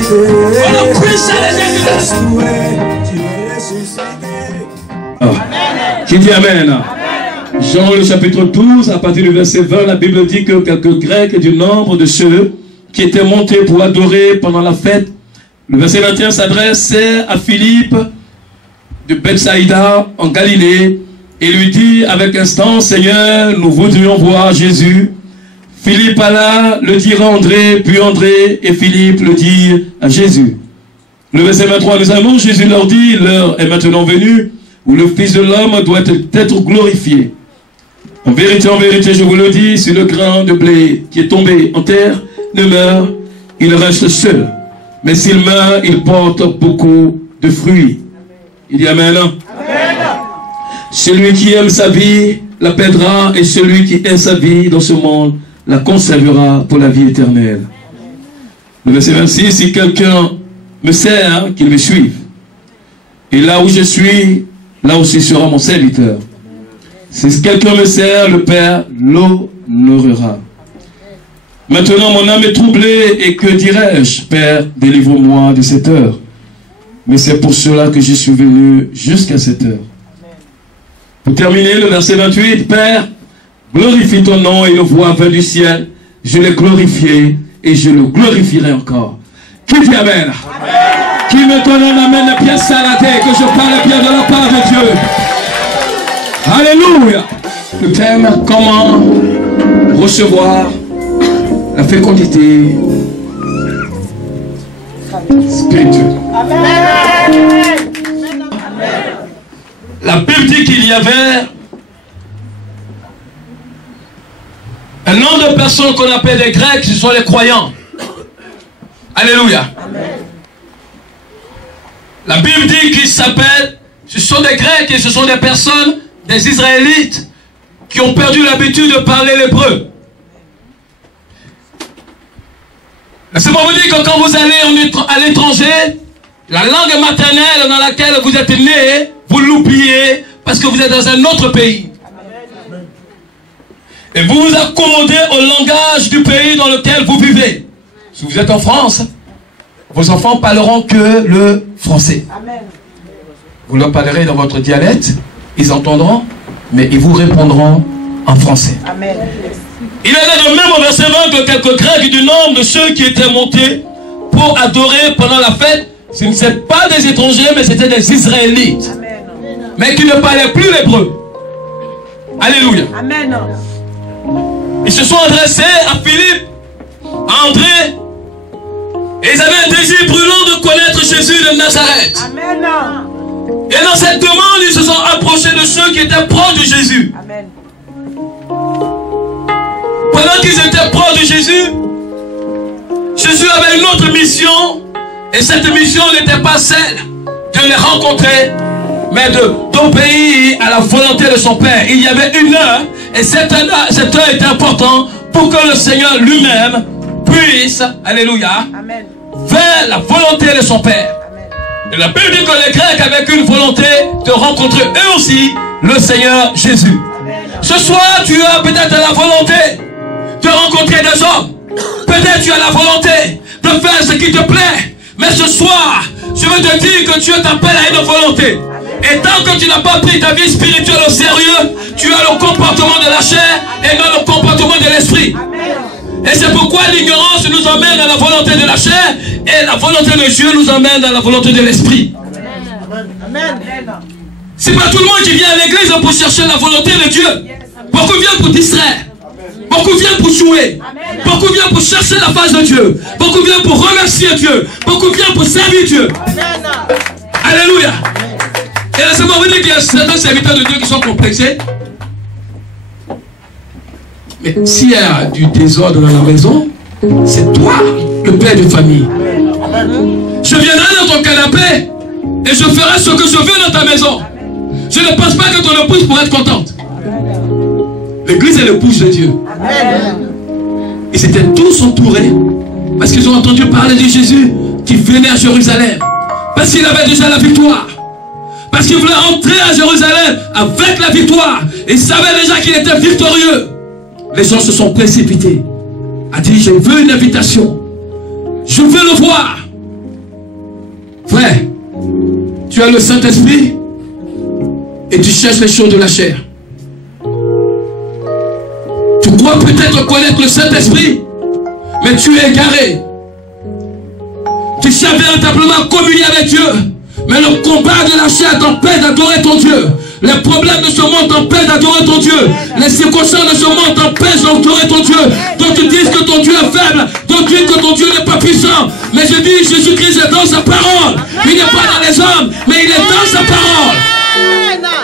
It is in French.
On puisse Qui dit Amen? Jean le chapitre 12, à partir du verset 20, la Bible dit que quelques Grecs du nombre de ceux qui étaient montés pour adorer pendant la fête. Le verset 21 s'adresse à Philippe de Bethsaïda en Galilée et lui dit avec instance: Seigneur, nous voudrions voir Jésus. Philippe alla le dire à André, puis André et Philippe le dirent à Jésus. Le verset 23 nous annonce: Jésus leur dit, l'heure est maintenant venue où le Fils de l'homme doit être glorifié. En vérité, je vous le dis, si le grain de blé qui est tombé en terre ne meurt, il reste seul. Mais s'il meurt, il porte beaucoup de fruits. Il dit Amen. Amen. Celui qui aime sa vie la perdra, et celui qui aime sa vie dans ce monde la conservera pour la vie éternelle. Le verset 26, si quelqu'un me sert, qu'il me suive. Et là où je suis, là aussi sera mon serviteur. Si quelqu'un me sert, le Père l'honorera. Maintenant, mon âme est troublée, et que dirais-je? Père, délivre-moi de cette heure. Mais c'est pour cela que je suis venu jusqu'à cette heure. Pour terminer, le verset 28, Père, glorifie ton nom, et le voix vint du ciel. Je l'ai glorifié, et je le glorifierai encore. Qui dit Amen? Amen. Qui me donne un Amen de pièce à la tête, que je parle bien de la part de Dieu. Alléluia. Le thème, comment recevoir la fécondité spirituelle. Amen. La Bible dit qu'il y avait un nombre de personnes qu'on appelle les Grecs, ce sont les croyants. Alléluia. Amen. La Bible dit qu'ils s'appellent, ce sont des Grecs et ce sont des personnes, des Israélites, qui ont perdu l'habitude de parler l'hébreu. Laissez-moi vous dire que quand vous allez à l'étranger, la langue maternelle dans laquelle vous êtes né, vous l'oubliez parce que vous êtes dans un autre pays. Et vous vous accommodez au langage du pays dans lequel vous vivez. Si vous êtes en France, vos enfants parleront que le français. Vous leur parlerez dans votre dialecte, ils entendront, mais ils vous répondront en français. Amen. Il est là de même au verset 20 que quelques Grecs du nombre de ceux qui étaient montés pour adorer pendant la fête, ce ne sont pas des étrangers, mais c'était des Israélites. Amen. Mais qui ne parlaient plus l'hébreu. Alléluia. Amen. Ils se sont adressés à Philippe, à André, et ils avaient un désir brûlant de connaître Jésus de Nazareth. Amen. Et dans cette demande, ils se sont approchés de ceux qui étaient proches de Jésus. Amen. Pendant qu'ils étaient proches de Jésus, Jésus avait une autre mission, et cette mission n'était pas celle de les rencontrer, mais d'obéir à la volonté de son Père. Il y avait une heure, et cette heure était importante pour que le Seigneur lui-même puisse, alléluia, amen, faire la volonté de son Père. Amen. Et la Bible dit que les Grecs avaient une volonté de rencontrer eux aussi le Seigneur Jésus. Amen. Ce soir, tu as peut-être la volonté de rencontrer des hommes. Peut-être tu as la volonté de faire ce qui te plaît. Mais ce soir, je veux te dire que Dieu t'appelle à une volonté. Et tant que tu n'as pas pris ta vie spirituelle au sérieux, tu as le comportement de la chair et non le comportement de l'esprit. Et c'est pourquoi l'ignorance nous emmène dans la volonté de la chair et la volonté de Dieu nous emmène dans la volonté de l'esprit. C'est pas tout le monde qui vient à l'église pour chercher la volonté de Dieu. Beaucoup viennent pour distraire. Beaucoup viennent pour jouer. Beaucoup viennent pour chercher la face de Dieu. Beaucoup viennent pour remercier Dieu. Beaucoup viennent pour servir Dieu. Alléluia. Et laissez-moi vous dire qu'il y a certains serviteurs de Dieu qui sont complexés. Mais s'il y a du désordre dans la maison, c'est toi, le père de famille. Je viendrai dans ton canapé et je ferai ce que je veux dans ta maison. Je ne pense pas que ton épouse pourrait être contente. L'église est l'épouse de Dieu. Ils étaient tous entourés parce qu'ils ont entendu parler de Jésus qui venait à Jérusalem. Parce qu'il avait déjà la victoire. Parce qu'il voulait entrer à Jérusalem avec la victoire. Ils savaient déjà qu'il était victorieux. Les gens se sont précipités. A dit, je veux une invitation. Je veux le voir. vrai. Tu as le Saint-Esprit et tu cherches les choses de la chair. Tu crois peut-être connaître le Saint-Esprit, mais tu es égaré. Tu cherches véritablement communier avec Dieu, mais le combat de la chair t'empêche d'adorer ton Dieu. Les problèmes de ce monde t'empêchent d'adorer ton Dieu. Les circonstances de ce monde t'empêchent d'adorer ton Dieu. Donc tu dis que ton Dieu est faible. Donc tu dis que ton Dieu n'est pas puissant. Mais je dis, Jésus-Christ est dans sa parole. Il n'est pas dans les hommes, mais il est dans sa parole.